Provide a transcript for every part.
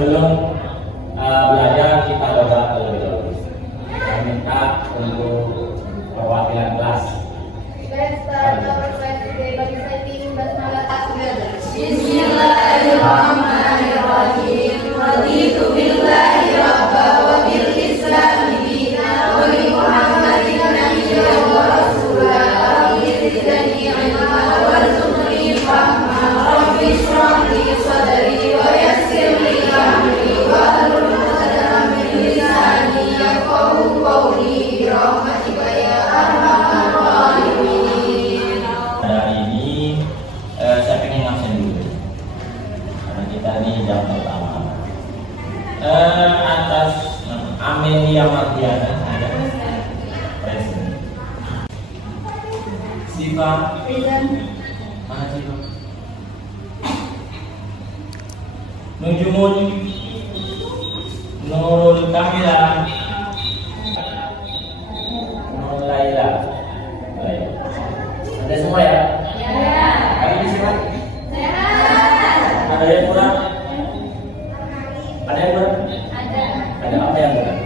sebelum belajar kita doa terlebih dahulu. Saya minta untuk perwakilan kelas. Let's start our class today by reciting Basmalah together. Bismillahirrahmanirrahim. Raditu billahi rabba wa bil islami dina wa bi Muhammadin nabiyyan wa rasula. Zidni ilma warzuqni fahma. Rabbi shrah li sadri wa yassir li amri wahlul 'uqdatam min lisani yafqahu qawli bi rahmatika ya arhamar rahimin. Hari ini saya pengen ngabsen dulu karena kita ini jam pertama. Atas Amelia Mardiana ada present. Siva mana Siva? Nujumun Nurul Kamila Nur Laila. Ada semua ya? Hari ini semua? Ada yang kurang? Ada yang kurang? Ada apa yang kurang?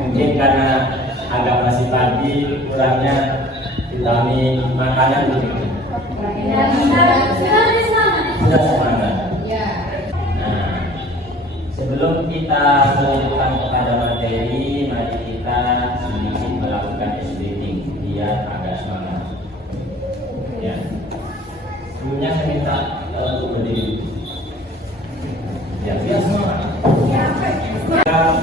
Mungkin karena agak masih pagi, kurangnya vitamin makanan begitu. Sudah semangat. Nah, sebelum kita melanjutkan kepada materi, mari kita sedikit melakukan stretching biar agak semangat. Ya. Sebelumnya saya minta untuk berdiri. Ya, biar semangat. Ya,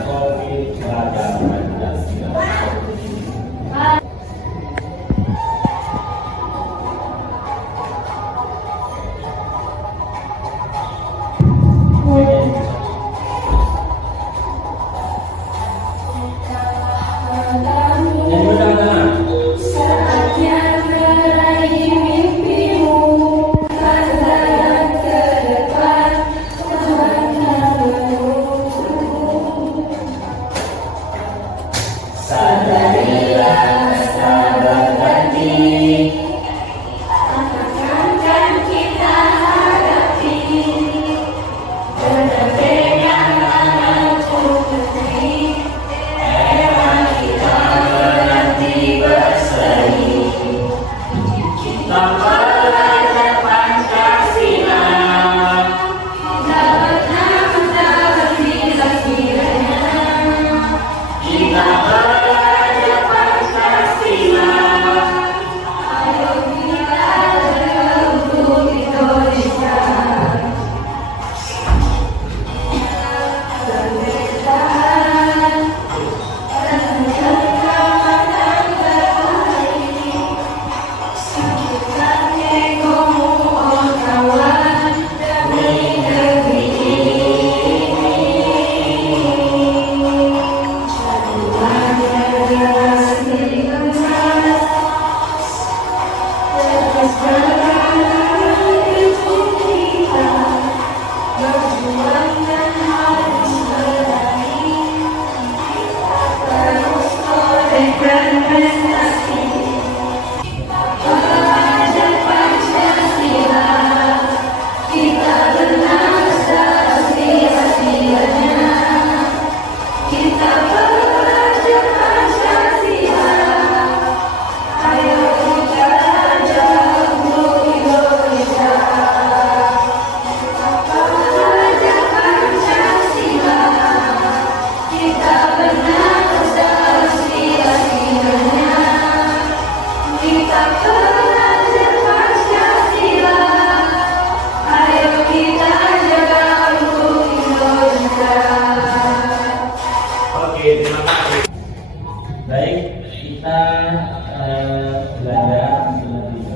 COVID belajar Pancasila. Baik, kita belajar lebih.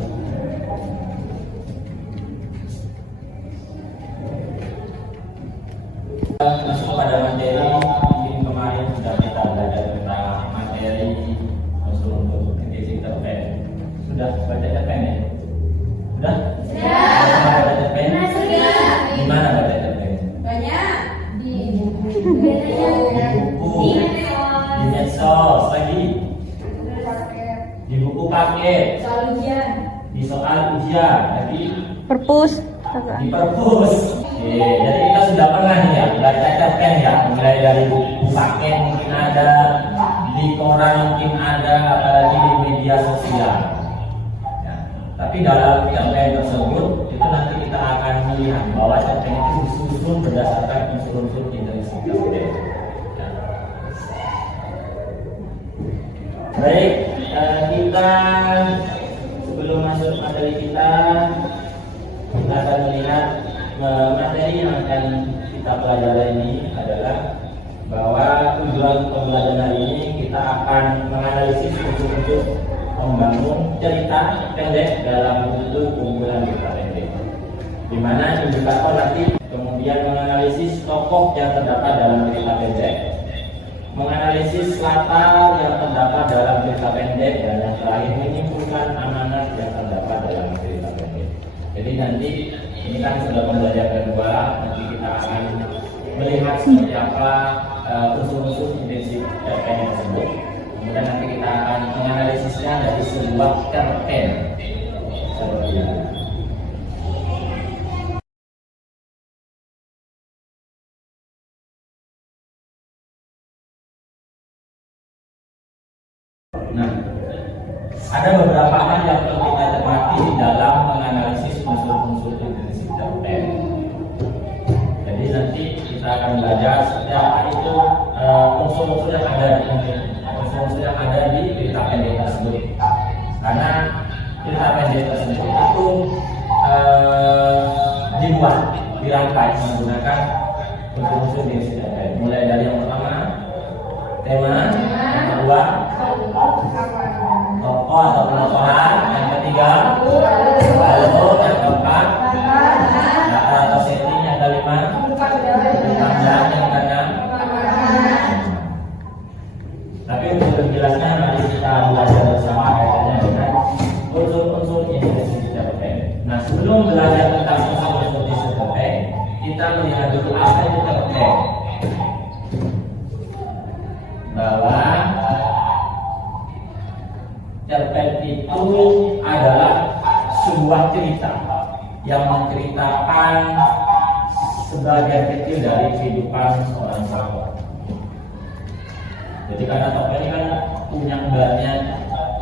Masuk pada materi. Mungkin kemarin sudah kita belajar tentang materi unsur untuk engaging terpen. Sudah baca terpen ya? Sudah? Baca terpen? Di mana baca terpen? Banyak Di Di buku, di medsos, lagi di buku paket, soal ujian. di soal ujian, lagi Perpus, di perpus. Jadi kita sudah pernah nih ya baca cerpen ya, mulai dari buku paket mungkin ada, di koran mungkin ada, apalagi di media sosial. Ya, tapi dalam cerpen tersebut itu nanti kita akan melihat bahwa cerpen itu disusun berdasarkan unsur-unsur interaksi cerpen. Ya. Baik, kita sebelum masuk materi kita akan melihat materi yang akan kita pelajari ini adalah bahwa tujuan pembelajaran hari ini kita akan menganalisis unsur-unsur membangun cerita pendek dalam bentuk kumpulan cerita pendek, di mana indikator nanti kemudian menganalisis tokoh yang terdapat dalam cerita pendek, menganalisis latar yang terdapat dalam cerita pendek, dan yang terakhir menyimpulkan amanat yang terdapat dalam cerita pendek. Jadi nanti ini kan sudah pembelajaran kedua, nanti kita akan melihat seperti apa unsur-unsur intensif cerpen tersebut. Kemudian nanti kita akan menganalisisnya dari sebuah cerpen seperti ini. Nah, ada beberapa hal yang perlu kita cermati di dalam menganalisis unsur-unsur intensif cerpen. Jadi nanti kita akan belajar seperti apa itu unsur-unsur yang ada di cerita pendek tersebut. Karena cerita pendek tersebut itu dibuat dirangkai menggunakan unsur-unsur intensif cerpen. Mulai dari yang pertama tema, yang kedua tokoh atau penokohan, yang ketiga alur, yang keempat latar atau setting, yang kelima panjang, yang keenam. Tapi untuk menjelasnya mari kita belajar bersama kaitannya dengan unsur-unsur intensif cerpen. Nah, sebelum belajar tentang unsur-unsur intensif cerpen, kita melihat dulu apa itu cerpen. Bahwa cerpen itu adalah sebuah cerita yang menceritakan sebagian kecil dari kehidupan seorang tokoh. Jadi karena tokoh ini kan punya banyak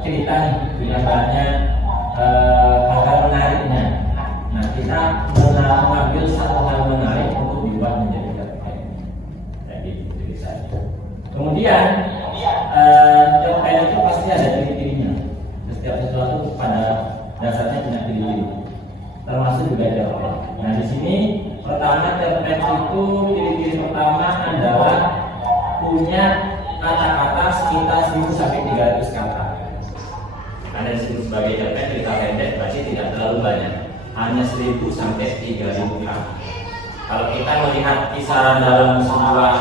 cerita nih, punya banyak hal-hal menariknya. Nah, kita mengambil satu hal menarik untuk dibuat menjadi cerpen. Jadi ceritanya. Kemudian cerpen itu pasti ada ciri-cirinya. Setiap sesuatu pada dasarnya punya ciri-ciri, termasuk juga cerpen. Nah, di sini pertama cerpen itu ciri-ciri pertama adalah punya kata-kata sekitar 1000 sampai 300 kata. Karena disebut sebagai cerpen cerita pendek berarti tidak terlalu banyak, hanya 1000 sampai 3000 kata. Kalau kita melihat kisaran dalam sebuah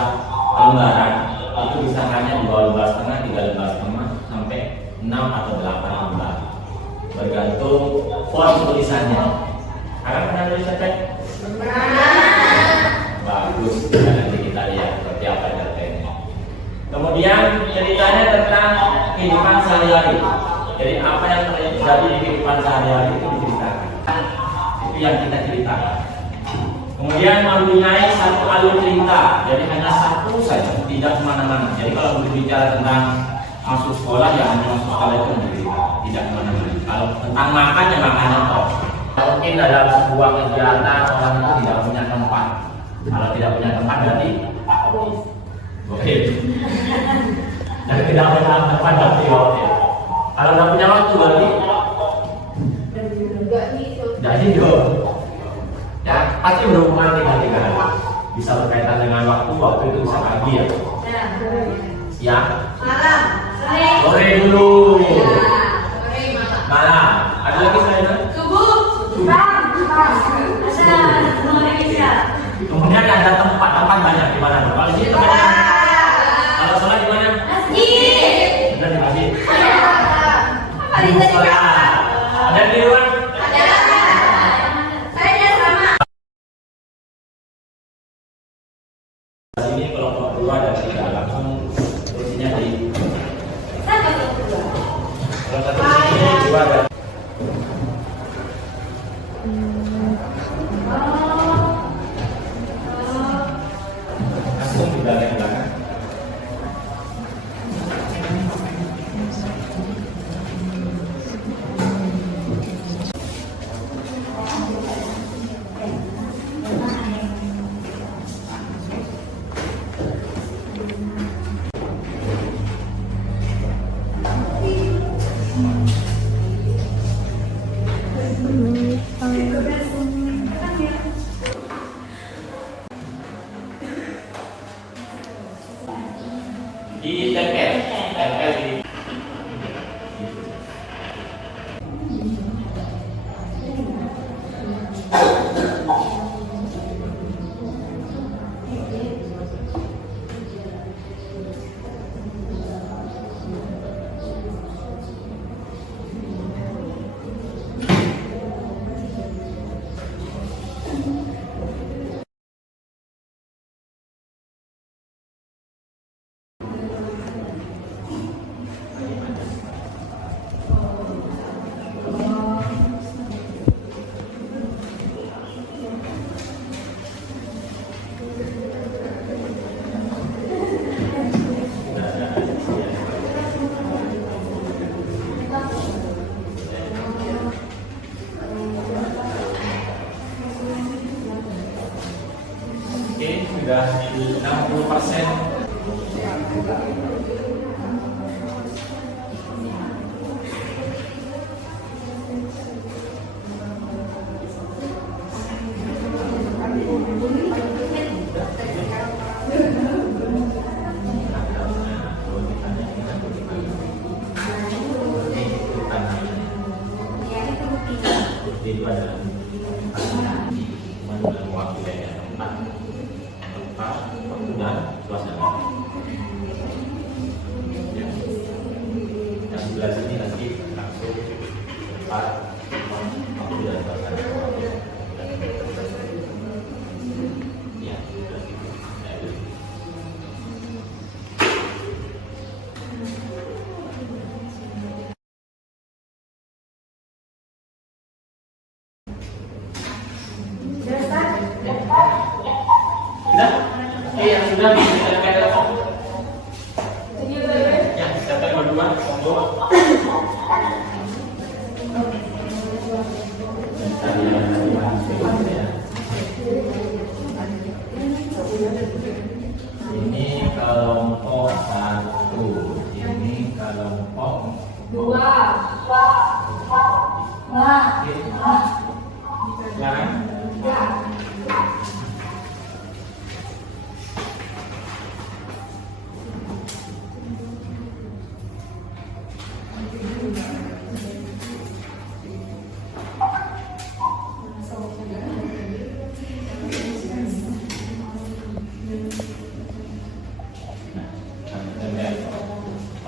lembaran itu bisa hanya 2 lembar setengah, 3 lembar setengah, sampai 6 atau 8 lembar, bergantung font tulisannya. Karena pernah tulis cerpen? Bagus, nanti kita lihat seperti apa cerpennya. Kemudian ceritanya tentang kehidupan sehari-hari. Jadi apa yang terjadi di kehidupan sehari-hari itu diceritakan. Itu yang kita ceritakan. Kemudian mempunyai satu alur cerita, jadi hanya satu saja, tidak kemana-mana. Jadi kalau berbicara tentang masuk sekolah, ya hanya masuk sekolah itu bercerita, tidak kemana-mana. Kalau tentang makan, ya makannya toh. Mungkin dalam sebuah kegiatan orang itu tidak punya tempat. Kalau tidak punya tempat berarti oke. Dan tidak punya tempat berarti oke. Kalau tidak punya waktu berarti jadi hidup. Ya, pasti berhubungan dengan bisa berkaitan dengan waktu itu bisa pagi ya. Siang, Malam, sore dulu, sore malam. malam. Ada lagi selain Subuh, kemudian ada tempat banyak di mana? Kalau di sini tempatnya, kalau sholat di mana? masjid. Benar di masjid. Apa Di musola. Ada di luar. Sini kelompok kedua dan tiga langsung kursinya di kelompok sini dua dan ditempel di Oke, sudah di 60%. Itu adalah waktu dan tempat waktu dan suasana. Ya. Yang sebelah sini nanti langsung tempat waktu dan suasana. Ya. Sudah? Yang sudah bisa telepon. Ya, telepon berdua, monggo. Ini kelompok 1, ini kelompok 2. Silakan.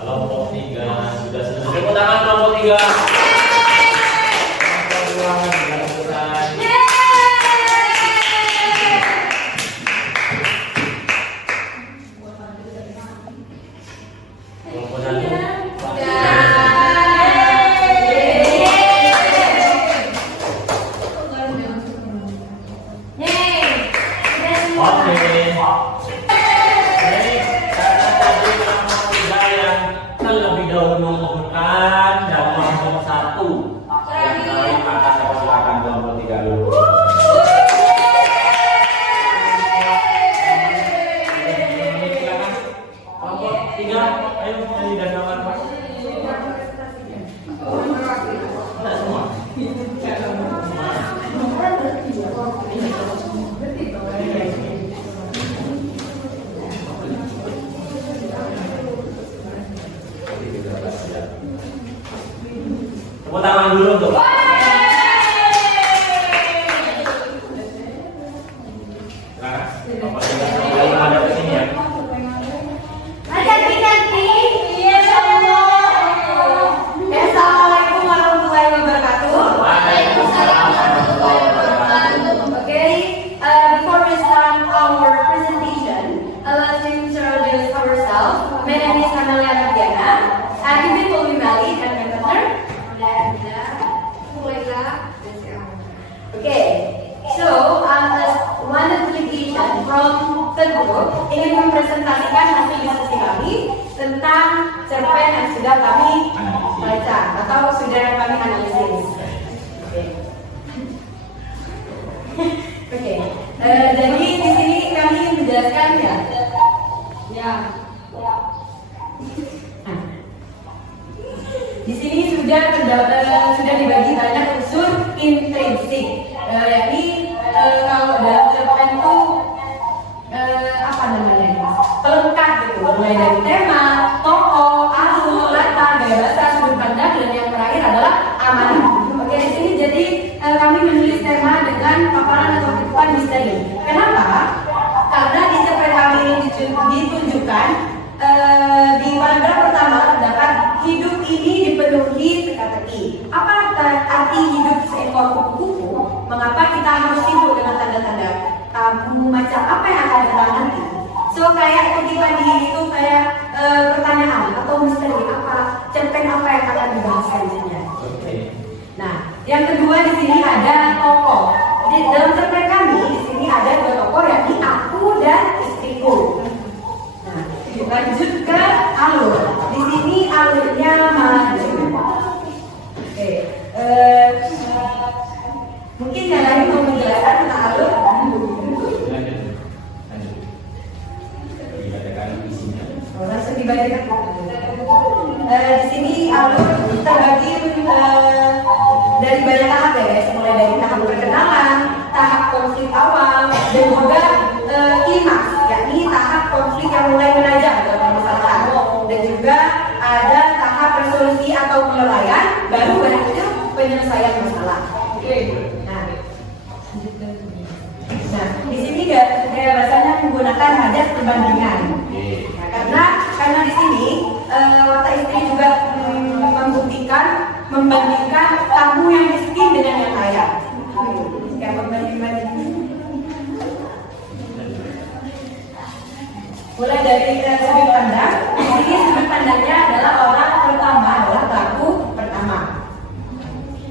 Kelompok 3 sudah selesai. Tepuk tangan kelompok 3. Kelompok 2 sudah selesai. Kelompok 1. Oke. Terlebih dahulu mengumpulkan dan kelompok 1. Yang lain maka saya silakan kelompok 3 dulu. Silakan kelompok 3, ayo nyanyi dan kawan Pak. Tidak semua. Tepuk tangan dulu untuk Pak. Silakan. Bapak tinggal ada di sini ya. Assalamualaikum warahmatullahi wabarakatuh. Waalaikumsalam warahmatullahi wabarakatuh. Okay, before we start our presentation, let's introduce ourselves. My name is Amalia Mardiana. Give me call me Mali and my partner. Okay, so as one application from the group ingin mempresentasikan hasil diskusi kami tentang cerpen yang sudah kami baca atau sudah kami analisis. Oke. Jadi di sini kami menjelaskan ya. Di sini sudah dibagi banyak unsur intrinsik. Yakni kalau dalam cerpen itu apa namanya? Pelengkap gitu. Mulai dari tema, kehidupan misteri. Kenapa? Karena di cerpen kami ini ditunjukkan di paragraf pertama terdapat hidup ini dipenuhi teka-teki. Apa arti hidup seekor kupu-kupu? Mengapa kita harus sibuk dengan tanda-tanda macam apa yang akan datang nanti? So kayak kutipan di itu kayak pertanyaan atau misteri apa, cerpen apa yang akan dibahas selanjutnya. Nah, yang kedua di sini ada tokoh. Di dalam cerpen kami di sini ada dua tokoh, yakni aku dan istriku. Nah, lanjut ke alur. Di sini alurnya maju. Oke, mungkin yang lain mau menjelaskan tentang alur. Langsung dibacakan. Di sini alur terbagi dari banyak tahap ya guys, mulai dari tahap perkenalan, tahap konflik awal, dan juga klimaks, yakni tahap konflik yang mulai menajam dalam permasalahan, dan juga ada tahap resolusi atau penilaian, baru itu penyelesaian masalah. Nah, di sini gaya bahasanya menggunakan hajat perbandingan. Karena di sini watak istri juga membandingkan tamu yang miskin dengan yang kaya. Kayak perbandingan. Mulai dari sudut pandang, ini sudut pandangnya adalah orang pertama, adalah pelaku pertama.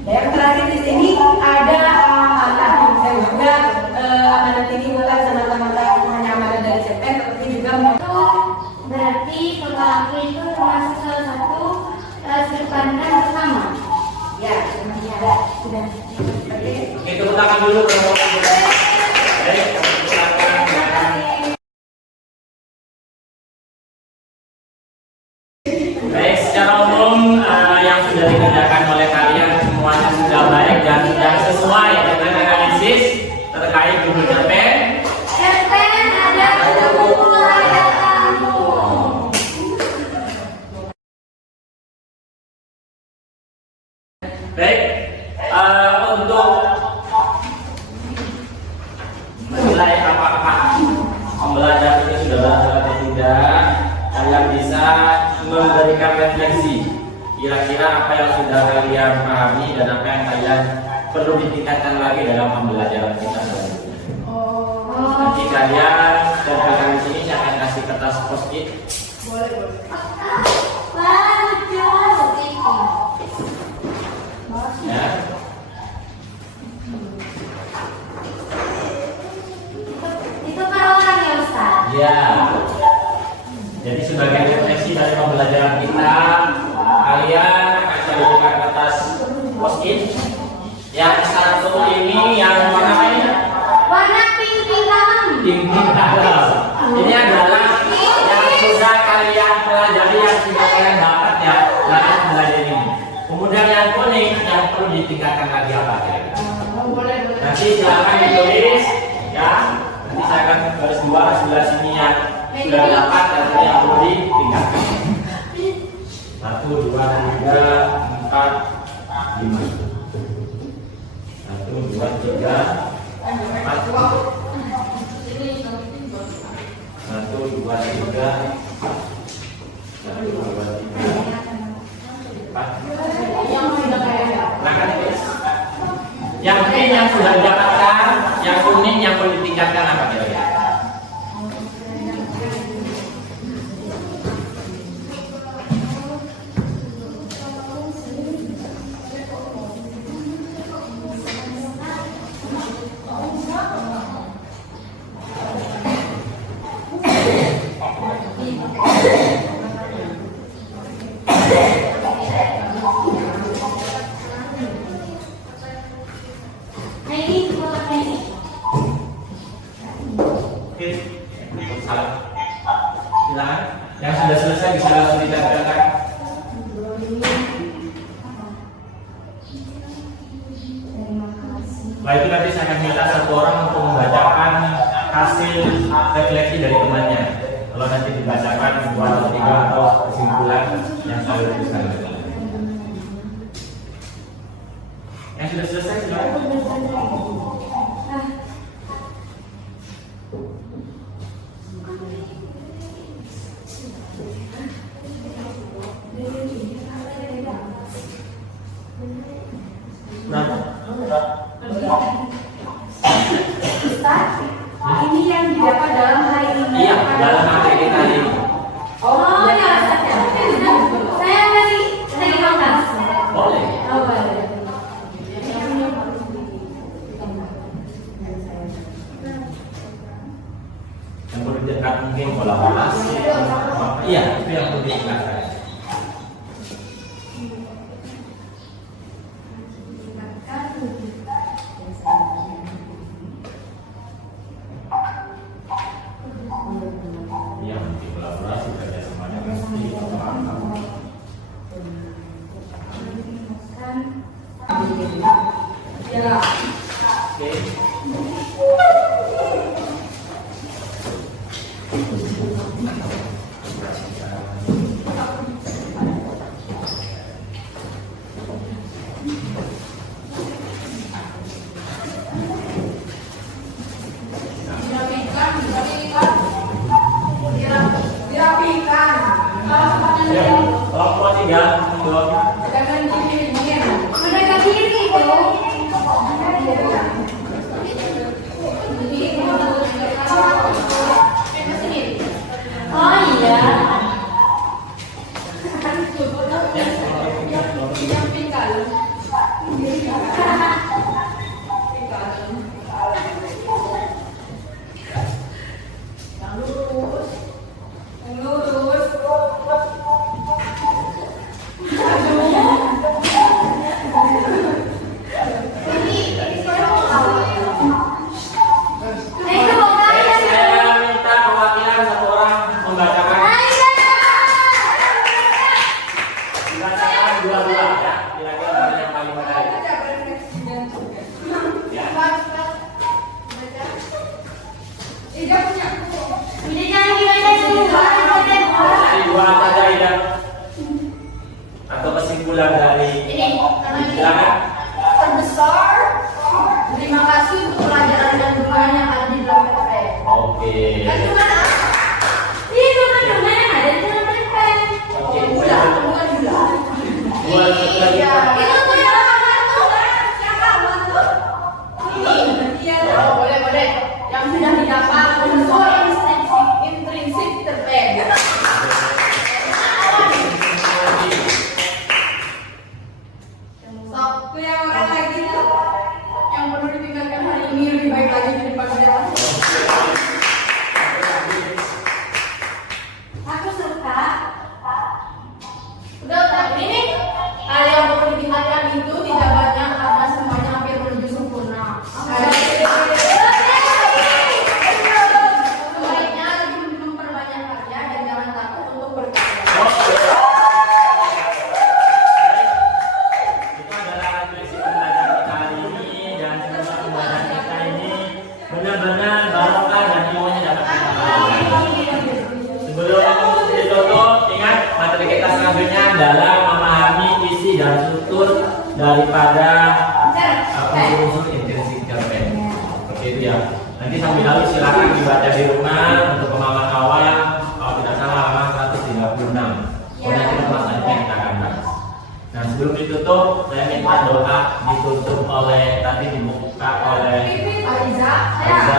Dan yang terakhir di sini ada amanat. Dan juga amanat ini bukan semata-mata hanya amanat dari cerpen, tetapi juga berarti kalau aku itu termasuk salah satu sudut pandang pertama. ya, Sudah. Oke, tepuk tangan dulu. Baik, secara umum yang sudah dikerjakan oleh kalian semuanya sudah baik dan sudah sesuai dengan analisis terkait judul cerpen. Cerpen ada buku ada kamu. Baik, untuk mulai apakah pembelajaran ini sudah berhasil atau tidak, kalian bisa memberikan refleksi kira-kira apa yang sudah kalian pahami dan apa yang kalian perlu ditingkatkan lagi dalam pembelajaran kita selanjutnya. Nanti kalian tempelkan di sini, saya akan kasih kertas post-it. boleh. Ya. Itu kan orang ya Ustaz. Ya. Jadi sebagai refleksi dari pembelajaran kita, kalian akan memberikan kertas post-it. Yang satu ini yang warnanya Warna pink hitam. tinggi dalam. Ini adalah yang sudah kalian pelajari, yang sudah kalian dapat ya dalam belajar ini. Kemudian yang kuning yang perlu ditingkatkan lagi apa kira-kira? Nanti silakan ditulis ya. Nanti saya akan garis dua sebelah sini yang sudah dapat dan ini yang perlu ditingkatkan. 1, 2, 3, 4, 5. 1, 2, 3, 4. 1, 2, 3. 1, 2, 3. 4. Yang pink yang sudah didapatkan, yang kuning yang perlu ditingkatkan apa kira-kira? Nah ini kotaknya ini. Oke, salah. Silakan. Yang sudah selesai bisa langsung ditempelkan. Setelah itu nanti saya akan minta satu orang untuk membacakan hasil refleksi dari temannya. Kalau nanti dibacakan 2 atau 3 atau kesimpulan yang saya tuliskan. Yang sudah selesai silakan. dalam hati kita ini. Oh ya, saya kasih lagi makan. Boleh. Oh boleh. Yang perlu dekat mungkin kolaborasi. Iya, itu yang perlu diingatkan. Iya, nanti kolaborasi kerjasamanya pasti paham. Ya. Oke. Dirapikan. Ya, kelompok 3, monggo. Jangan dipingin. Mereka kiri itu. Oh iya. Saya minta perwakilan satu orang membacakan dua-dua ya. Kira-kira mana yang paling menarik? Ya. Ini jangan kita semua. Dari dua saja ya. Atau kesimpulan dari silakan. Terbesar. Terima kasih untuk pelajaran dan dukungan yang ada di dalam PTN. Oke. Itu kan rumah yang ada di dalam tempat. Oke. Bukan gula. Dua lagi. Iya. Itu tuh yang kawan tuh. Yang kawan tuh. Ini. Iya. Oh, boleh. Yang sudah didapat unsur intrinsik terpegang. Satu yang orang lagi tuh yang perlu ditingkatkan hari ini lebih baik lagi daripada Aku suka. udah tapi ini hal yang perlu ditingkatkan itu tidak banyak karena semuanya hampir menuju sempurna. Sebaiknya lebih memperbanyak karya dan jangan takut untuk berkarya. Itu adalah refleksi pembelajaran kita hari ini dan semoga pembelajaran kita ini benar-benar barokah dan ilmunya dapat kita lakukan. Sebelum ditutup, ingat materi kita selanjutnya adalah memahami isi dan struktur daripada unsur-unsur intrinsik terpeng. Seperti itu ya. Nanti sambil lalu silakan dibaca di rumah untuk pemahaman awal. Kalau tidak salah halaman 136. Pokoknya itu selanjutnya kita akan bahas. Nah sebelum ditutup, saya minta doa ditutup oleh tadi dibuka oleh Aliza, Aiza.